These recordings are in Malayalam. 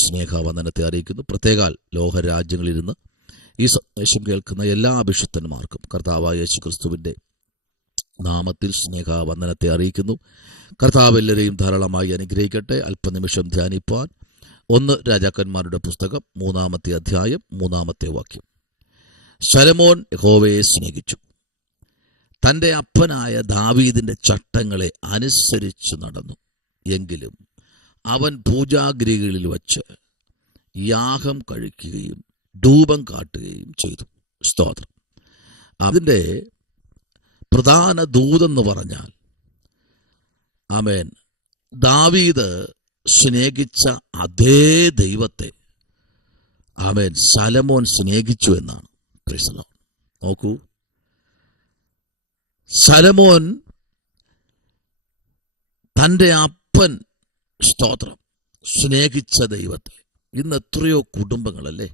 സ്നേഹവന്ദനത്തെ അറിയിക്കുന്നു. പ്രത്യേകാൽ ലോകരാജ്യങ്ങളിലിരുന്ന് ഈ സന്ദേശം കേൾക്കുന്ന എല്ലാ അഭിഷിക്തന്മാർക്കും കർത്താവായ യേശുക്രിസ്തുവിൻ്റെ നാമത്തിൽ സ്നേഹവന്ദനത്തെ അറിയിക്കുന്നു. കർത്താവ് എല്ലാവരെയും ധാരാളമായി അനുഗ്രഹിക്കട്ടെ. അല്പനിമിഷം ധ്യാനിപ്പാൻ 1 രാജാക്കന്മാരുടെ പുസ്തകം 3-ാമത്തെ അധ്യായം 3-ാമത്തെ വാക്യം. ശലോമോൻ യഹോവയെ സ്നേഹിച്ചു, തൻ്റെ അപ്പനായ ദാവീദിൻ്റെ ചട്ടങ്ങളെ അനുസരിച്ച് നടന്നു. എങ്കിലും അവൻ പൂജാഗിരികളിൽ വച്ച് യാഗം കഴിക്കുകയും ധൂപം കാട്ടുകയും ചെയ്തു. സ്തോത്രം. അതിൻ്റെ പ്രധാന ദൂതെന്ന് പറഞ്ഞാൽ ആമേൻ, ദാവീദ് സ്നേഹിച്ച അതേ ദൈവത്തെ ആമേൻ ശലോമോൻ സ്നേഹിച്ചു എന്നാണ്. Price the Lord. നോക്കൂ, ശലോമോൻ തൻ്റെ അപ്പൻ സ്തോത്രം സ്നേഹിച്ച ദൈവത്തെ. ഇന്ന് എത്രയോ കുടുംബങ്ങളല്ലേ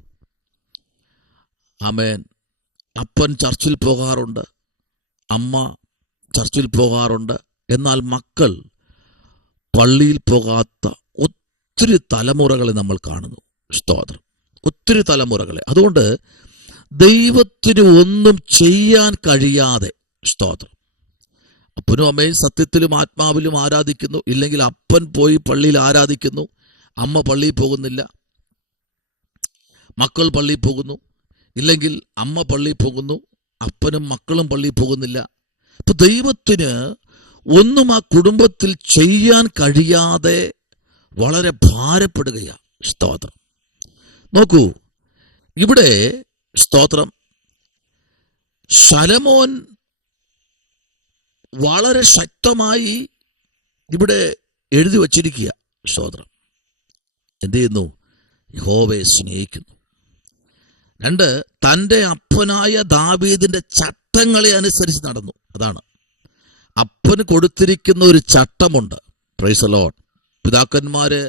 ആമേൻ, അപ്പൻ ചർച്ചിൽ പോകാറുണ്ട്, അമ്മ ചർച്ചിൽ പോകാറുണ്ട്, എന്നാൽ മക്കൾ പള്ളിയിൽ പോകാത്ത ഒത്തിരി തലമുറകളെ നമ്മൾ കാണുന്നു. സ്തോത്രം, ഒത്തിരി തലമുറകളെ. അതുകൊണ്ട് ദൈവത്തിന് ഒന്നും ചെയ്യാൻ കഴിയാതെ, സ്തോത്രം, അപ്പനും അമ്മയും സത്യത്തിലും ആത്മാവിലും ആരാധിക്കുന്നു, ഇല്ലെങ്കിൽ അപ്പൻ പോയി പള്ളിയിൽ ആരാധിക്കുന്നു, അമ്മ പള്ളിയിൽ പോകുന്നില്ല, മക്കൾ പള്ളിയിൽ പോകുന്നു, ഇല്ലെങ്കിൽ അമ്മ പള്ളിയിൽ പോകുന്നു, അപ്പനും മക്കളും പള്ളിയിൽ പോകുന്നില്ല. അപ്പൊ ദൈവത്തിന് ഒന്നും ആ കുടുംബത്തിൽ ചെയ്യാൻ കഴിയാതെ വളരെ ഭാരപ്പെടുകയാണ്. സ്തോത്രം. നോക്കൂ, ഇവിടെ സ്തോത്രം ശലോമോൻ വളരെ ശക്തമായി ഇവിടെ എഴുതി വച്ചിരിക്കുക. സ്തോത്രം. എന്ത് ചെയ്യുന്നു? യഹോവയെ സ്നേഹിക്കുന്നു. 2, തൻ്റെ അപ്പനായ ദാവീദിന്റെ ചട്ടങ്ങളെ അനുസരിച്ച് നടന്നു. അതാണ് അപ്പന് കൊടുത്തിരിക്കുന്ന ഒരു ചട്ടമുണ്ട്. Praise the lord. പിതാക്കന്മാര്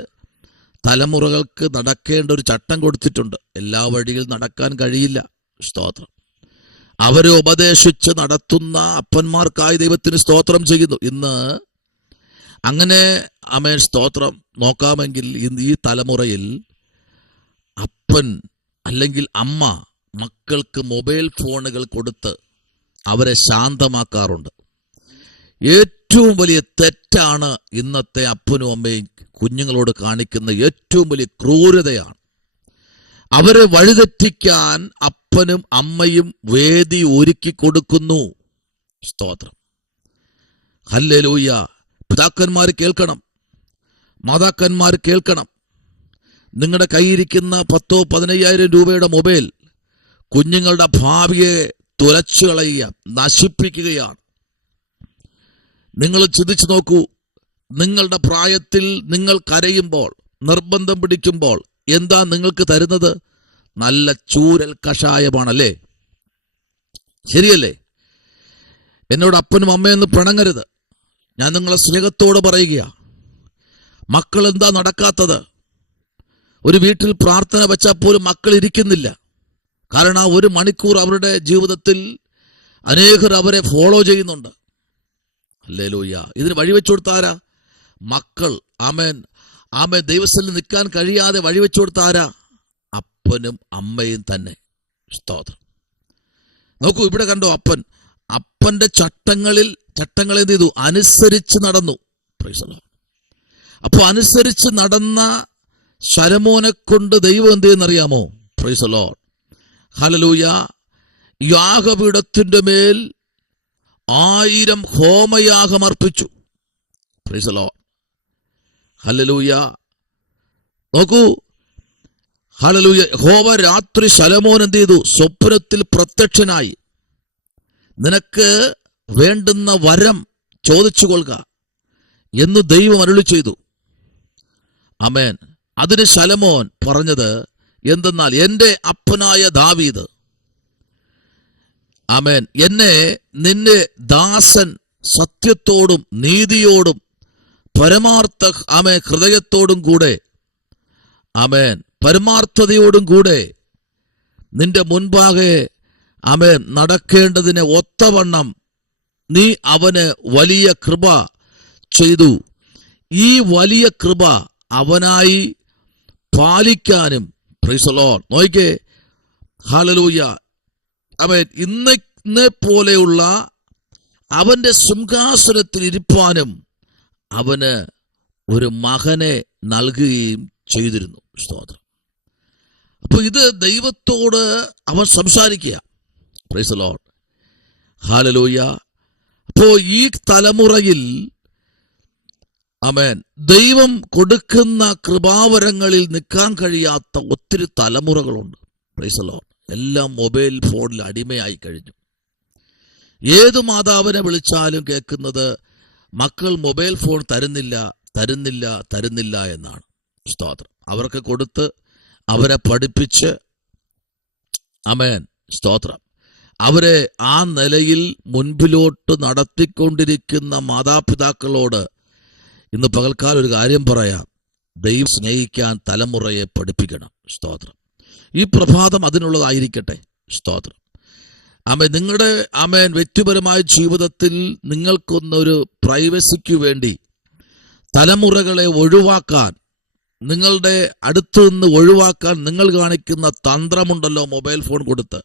തലമുറകൾക്ക് നടക്കേണ്ട ഒരു ചട്ടം കൊടുത്തിട്ടുണ്ട്. എല്ലാ വഴിയിൽ നടക്കാൻ കഴിയില്ല. സ്തോത്രം. അവരെ ഉപദേശിച്ച് നടത്തുന്ന അപ്പന്മാർക്കായി ദൈവത്തിന് സ്തോത്രം ചെയ്യുന്നു. ഇന്ന് അങ്ങനെ ആമേൻ സ്തോത്രം നോക്കാമെങ്കിൽ ഈ തലമുറയിൽ അപ്പൻ അല്ലെങ്കിൽ അമ്മ മക്കൾക്ക് മൊബൈൽ ഫോണുകൾ കൊടുത്ത് അവരെ ശാന്തമാക്കാറുണ്ട്. ഏറ്റവും വലിയ തെറ്റാണ് ഇന്നത്തെ അപ്പനും അമ്മയും കുഞ്ഞുങ്ങളോട് കാണിക്കുന്ന ഏറ്റവും വലിയ ക്രൂരതയാണ്. അവരെ വഴിതെറ്റിക്കാൻ അപ്പനും അമ്മയും വേദി ഒരുക്കി കൊടുക്കുന്നു. സ്തോത്രം. ഹല്ലേലൂയ. പിതാക്കന്മാർ കേൾക്കണം, മാതാക്കന്മാർ കേൾക്കണം. നിങ്ങളുടെ കയ്യിരിക്കുന്ന 10,000-15,000 രൂപയുടെ മൊബൈൽ കുഞ്ഞുങ്ങളുടെ ഭാവിയെ തുലച്ചു കളയുക, നശിപ്പിക്കുകയാണ്. നിങ്ങൾ ചിന്തിച്ചു നോക്കൂ, നിങ്ങളുടെ പ്രായത്തിൽ നിങ്ങൾ കരയുമ്പോൾ, നിർബന്ധം പിടിക്കുമ്പോൾ എന്താ നിങ്ങൾക്ക് തരുന്നത്? നല്ല ചൂരൽ കഷായമാണല്ലേ? ശരിയല്ലേ? എന്നോട് അപ്പനും അമ്മയെന്ന് പിണങ്ങരുത്. ഞാൻ നിങ്ങളെ സ്നേഹത്തോടെ പറയുക. മക്കൾ എന്താ നടക്കാത്തത്? ഒരു വീട്ടിൽ പ്രാർത്ഥന വെച്ചാൽ പോലും മക്കൾ ഇരിക്കുന്നില്ല. കാരണം ആ 1 മണിക്കൂർ അവരുടെ ജീവിതത്തിൽ അനേകർ അവരെ ഫോളോ ചെയ്യുന്നുണ്ട്. ഹല്ലേലൂയ. ഇതിന് വഴിവെച്ചു കൊടുത്താരാ? മക്കൾ. ആമേൻ. ആമേൻ. ദൈവസ്ഥലിൽ നിൽക്കാൻ കഴിയാതെ വഴിവെച്ചു കൊടുത്താരാ? അപ്പനും അമ്മയും തന്നെ. സ്തോത്രം. നോക്കൂ, ഇവിടെ കണ്ടോ, അപ്പന്റെ ചട്ടങ്ങളെ എന്ത് ചെയ്തു? അനുസരിച്ച് നടന്നു. Praise the lord. അപ്പൊ അനുസരിച്ച് നടന്ന ശലോമോനെ കൊണ്ട് ദൈവം എന്ത് ചെയ്യുന്നറിയാമോ? Praise the lord. ഹല്ലേലൂയ. യാഗപീഠത്തിന്റെ മേൽ 1000 ഹോമയാഗം അർപ്പിച്ചു. Praise the lord. ഹല്ലേലൂയ. നോക്കൂ, ഹല്ലേലൂയ. യഹോവ രാത്രി ശലോമോൻ എന്ത് ചെയ്തു? സ്വപ്നത്തിൽ പ്രത്യക്ഷനായി, നിനക്ക് വേണ്ടുന്ന വരം ചോദിച്ചു കൊള്ളുക എന്ന് ദൈവം അരുളി ചെയ്തു. ആമേൻ. അതിന് ശലോമോൻ പറഞ്ഞത് എന്തെന്നാൽ, എൻ്റെ അപ്പനായ ദാവീദ് ആമേൻ എന്നെ നിന്റെ ദാസൻ സത്യത്തോടും നീതിയോടും പരമാർത്ഥ ആമേൻ ഹൃദയത്തോടും കൂടെ ആമേൻ പരമാർത്ഥതയോടും കൂടെ നിന്റെ മുൻപാകെ ആമേൻ നടക്കേണ്ടതിന് ഒത്തവണ്ണം നീ അവന് വലിയ കൃപ ചെയ്തു. ഈ വലിയ കൃപ അവനായി പാലിക്കാനും. Price the Lord. നോക്കിക്കേ, ഹല്ലേലൂയ. അവൻ ഇന്നെ പോലെയുള്ള അവന്റെ സിംഹാസനത്തിൽ ഇരിപ്പാനും അവന് ഒരു മകനെ നൽകുകയും ചെയ്തിരുന്നു. സ്തോത്രം. അപ്പൊ ഇത് ദൈവത്തോട് അവൻ സംസാരിക്കുക. Price the lord. ഹല്ലേലൂയ. അപ്പോ ഈ തലമുറയിൽ ആമേൻ ദൈവം കൊടുക്കുന്ന കൃപാവരങ്ങളിൽ നിൽക്കാൻ കഴിയാത്ത ഒത്തിരി തലമുറകളുണ്ട്. Praise the lord. എല്ലാം മൊബൈൽ ഫോണിൽ അടിമയായി കഴിഞ്ഞു. ഏത് മാതാവിനെ വിളിച്ചാലും കേൾക്കുന്നത് മക്കൾ മൊബൈൽ ഫോൺ തരുന്നില്ല തരുന്നില്ല തരുന്നില്ല എന്നാണ്. സ്തോത്രം. അവർക്ക് കൊടുത്ത് അവരെ പഠിപ്പിച്ച് ആമേൻ സ്തോത്രം അവരെ ആ നിലയിൽ മുൻപിലോട്ട് നടത്തിക്കൊണ്ടിരിക്കുന്ന മാതാപിതാക്കളോട് ഇന്ന് പകൽക്കാലം ഒരു കാര്യം പറയാം. ദൈവം സ്നേഹിക്കാൻ തലമുറയെ പഠിപ്പിക്കണം. സ്തോത്രം. ഈ പ്രഭാതം അതിനുള്ളതായിരിക്കട്ടെ. സ്തോത്രം. ആമേൻ. നിങ്ങളുടെ ആമേൻ വ്യക്തിപരമായ ജീവിതത്തിൽ നിങ്ങൾക്കൊന്നൊരു പ്രൈവസിക്ക് വേണ്ടി തലമുറകളെ ഒഴിവാക്കാൻ, നിങ്ങളുടെ അടുത്ത് നിന്ന് ഒഴിവാക്കാൻ നിങ്ങൾ കാണിക്കുന്ന തന്ത്രമുണ്ടല്ലോ മൊബൈൽ ഫോൺ കൊടുത്ത്,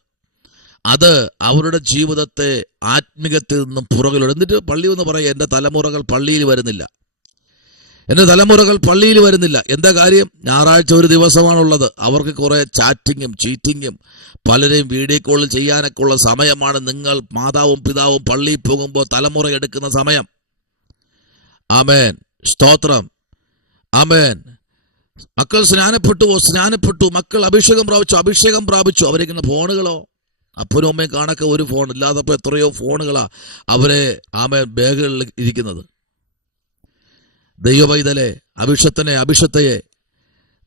അത് അവരുടെ ജീവിതത്തെ ആത്മീകത്തിൽ നിന്നും പുറകിലിടും. എന്നിട്ട് പള്ളി എന്ന് പറയാം, എൻ്റെ തലമുറകൾ പള്ളിയിൽ വരുന്നില്ല, എൻ്റെ തലമുറകൾ പള്ളിയിൽ വരുന്നില്ല. എന്താ കാര്യം? ഞായറാഴ്ച ഒരു ദിവസമാണുള്ളത്. അവർക്ക് കുറെ ചാറ്റിങ്ങും ചീറ്റിങ്ങും പലരെയും വീഡിയോ കോൾ ചെയ്യാനൊക്കെ ഉള്ള സമയമാണ്. നിങ്ങൾ മാതാവും പിതാവും പള്ളിയിൽ പോകുമ്പോൾ തലമുറ എടുക്കുന്ന സമയം. ആമേൻ സ്തോത്രം. ആമേൻ. മക്കൾ സ്നാനപ്പെട്ടു, മക്കൾ അഭിഷേകം പ്രാപിച്ചു. അവരിങ്ങനെ ഫോണുകളോ, അപ്പനും അമ്മയും കാണൊക്കെ ഒരു ഫോൺ ഇല്ലാതപ്പോ എത്രയോ ഫോണുകളാ അവരെ ആമേൻ ബാഗുകളിൽ ഇരിക്കുന്നത്. ദൈവവൈതലെ, അഭിഷത്തയെ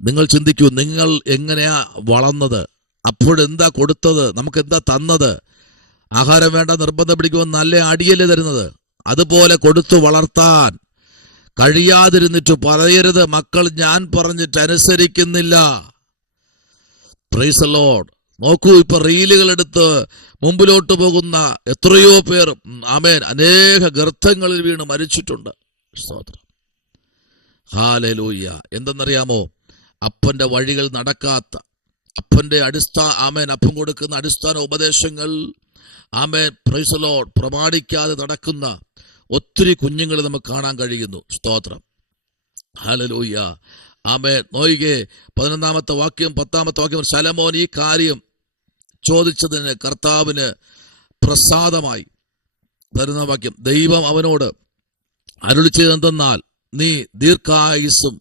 നിങ്ങൾ ചിന്തിക്കൂ. നിങ്ങൾ എങ്ങനെയാ വളർന്നത്? അപ്പോഴെന്താ കൊടുത്തത്? നമുക്ക് എന്താ തന്നത്? ആഹാരം വേണ്ട നിർബന്ധം പിടിക്കുമ്പോൾ നല്ല അടിയല്ലേ തരുന്നത്? അതുപോലെ കൊടുത്തു വളർത്താൻ കഴിയാതിരുന്നിട്ട് പറയരുത്, മക്കൾ ഞാൻ പറഞ്ഞിട്ട് അനുസരിക്കുന്നില്ല. Price the Lord. നോക്കൂ, ഇപ്പൊ റീലുകൾ എടുത്ത് മുമ്പിലോട്ട് പോകുന്ന എത്രയോ പേർ ആമേൻ അനേക ഗർത്തങ്ങളിൽ വീണ് മരിച്ചിട്ടുണ്ട്. സ്തോത്രം. ഹല്ലേലൂയ. എന്തെന്നറിയാമോ? അപ്പന്റെ വഴികൾ നടക്കാത്ത, അപ്പന്റെ അപ്പം കൊടുക്കുന്ന അടിസ്ഥാന ഉപദേശങ്ങൾ ആമേൻ പ്രൈസ് ദി ലോർഡ് പ്രമാണിക്കാതെ നടക്കുന്ന ഒത്തിരി കുഞ്ഞുങ്ങൾ നമുക്ക് കാണാൻ കഴിയുന്നു. സ്തോത്രം. ഹല്ലേലൂയ. ആമേൻ. നോയികെ 11-ാമത്തെ വാക്യം 10-ാമത്തെ വാക്യം. ശലോമോൻ ഈ കാര്യം ചോദിച്ചതിന് കർത്താവിന് പ്രസാദമായി. 11-ാം വാക്യം. ദൈവം അവനോട് അരുളി ചെയ്തെന്തെന്നാൽ, നീ ദീർഘായുസ്സും.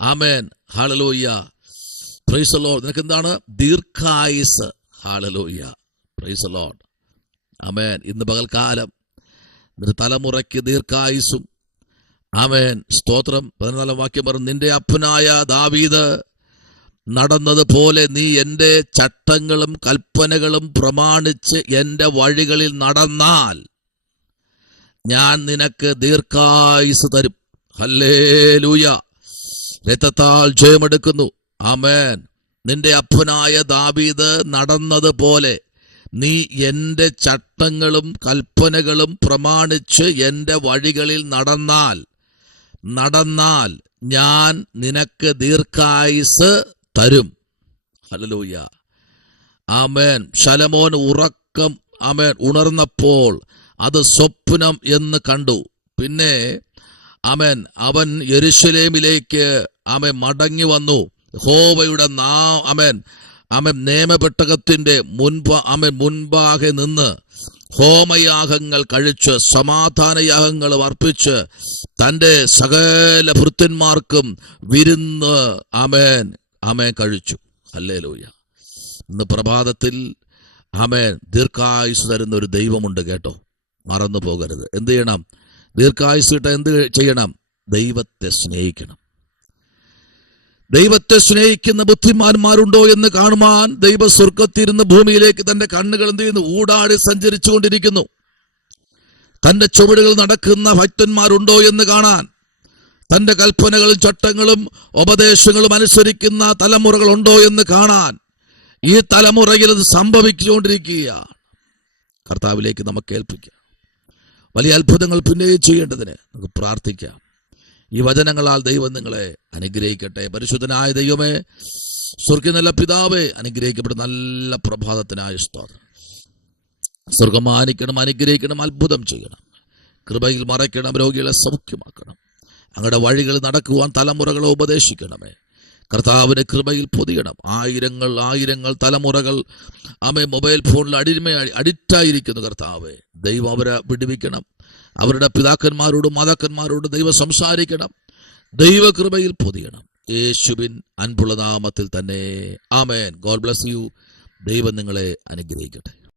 Amen. Hallelujah. Praise the lord. നിനക്ക് എന്താണ്? ദീർഘായുസ്. Hallelujah. Praise the lord. Amen. ഇന്ന് പകൽക്കാലം നിന്റെ തലമുറയ്ക്ക് ദീർഘായുസ്സും. ആമേൻ സ്തോത്രം. 14-ാം വാക്യം പറഞ്ഞു, നിന്റെ അപ്പനായ ദാവീദ് നടന്നതുപോലെ നീ എൻ്റെ ചട്ടങ്ങളും കൽപ്പനകളും പ്രമാണിച്ച് എൻ്റെ വഴികളിൽ നടന്നാൽ ഞാൻ നിനക്ക് ദീർഘായുസ് തരും. ഹല്ലേലൂയ. രക്തത്താൽ ജയമെടുക്കുന്നു. ആമേൻ. നിന്റെ അപ്പനായ ദാവീദ് നടന്നതുപോലെ നീ എൻ്റെ ചട്ടങ്ങളും കൽപ്പനകളും പ്രമാണിച്ച് എൻ്റെ വഴികളിൽ നടന്നാൽ ഞാൻ നിനക്ക് ദീർഘായുസ് തരും. ഹല്ലേലൂയ. ആമേൻ. ശലോമോൻ ഉണർന്നപ്പോൾ അത് സ്വപ്നം എന്ന് കണ്ടു. പിന്നെ ആമേൻ അവൻ യെരൂശലേമിലേക്ക് മടങ്ങി വന്നു. യഹോവയുടെ നിയമപെട്ടകത്തിന്റെ മുൻപാകെ നിന്ന് ഹോമയാഗങ്ങൾ കഴിച്ച് സമാധാനയാഗങ്ങൾ അർപ്പിച്ച് തൻ്റെ സകല ഭൃത്യന്മാർക്കും വിരുന്ന് കഴിച്ചു. ഹല്ലേലൂയ. ഇന്ന് പ്രഭാതത്തിൽ ദീർഘായുസ് തരുന്ന ഒരു ദൈവമുണ്ട് കേട്ടോ, മറന്നു പോകരുത്. എന്ത് ചെയ്യണം? ദീർഘായുസ് കിട്ടാൻ എന്ത് ചെയ്യണം? ദൈവത്തെ സ്നേഹിക്കണം. ദൈവത്തെ സ്നേഹിക്കുന്ന ബുദ്ധിമാന്മാരുണ്ടോ എന്ന് കാണുവാൻ ദൈവ സ്വർഗത്തിരുന്ന് ഭൂമിയിലേക്ക് തന്റെ കണ്ണുകൾ എന്ത് ചെയ്യുന്നു? ഊടാടി സഞ്ചരിച്ചു കൊണ്ടിരിക്കുന്നു. തന്റെ ചുവടുകൾ നടക്കുന്ന ഭക്തന്മാരുണ്ടോ എന്ന് കാണാൻ, തന്റെ കൽപ്പനകളും ചട്ടങ്ങളും ഉപദേശങ്ങളും അനുസരിക്കുന്ന തലമുറകളുണ്ടോ എന്ന് കാണാൻ ഈ തലമുറയിൽ അത് സംഭവിച്ചുകൊണ്ടിരിക്കുകയാണ്. കർത്താവിലേക്ക് നമുക്ക് ഏൽപ്പിക്കാം. വലിയ അത്ഭുതങ്ങൾ പിന്നെയും ചെയ്യേണ്ടതിന് നമുക്ക് പ്രാർത്ഥിക്കാം. ഈ വചനങ്ങളാൽ ദൈവം നിങ്ങളെ അനുഗ്രഹിക്കട്ടെ. പരിശുദ്ധനായ ദൈവമേ, സ്വർഗ്ഗീയ നല്ല പിതാവേ, അനുഗ്രഹിക്കപ്പെട്ട നല്ല പ്രഭാതത്തിനായ സ്തോത്രം. സ്വർഗം മാനിക്കണം, അനുഗ്രഹിക്കണം, അത്ഭുതം ചെയ്യണം, കൃപയിൽ മറയ്ക്കണം, രോഗികളെ സൗഖ്യമാക്കണം, അങ്ങയുടെ വഴികൾ നടക്കുവാൻ തലമുറകളെ ഉപദേശിക്കണമേ. കർത്താവിന്റെ കൃപയിൽ പൊതിയണം. ആയിരങ്ങൾ തലമുറകൾ മൊബൈൽ ഫോണിൽ അഡിക്റ്റായിരിക്കുന്നു. കർത്താവെ, ദൈവം അവരെ വിടുവിക്കണം. അവരുടെ പിതാക്കന്മാരോടും മാതാക്കന്മാരോടും ദൈവം സംസാരിക്കണം. ദൈവകൃപയിൽ പൊതിയണം. യേശുവിൻ അൻപുള്ള നാമത്തിൽ തന്നെ ആമേൻ. God bless you. ദൈവം നിങ്ങളെ അനുഗ്രഹിക്കട്ടെ.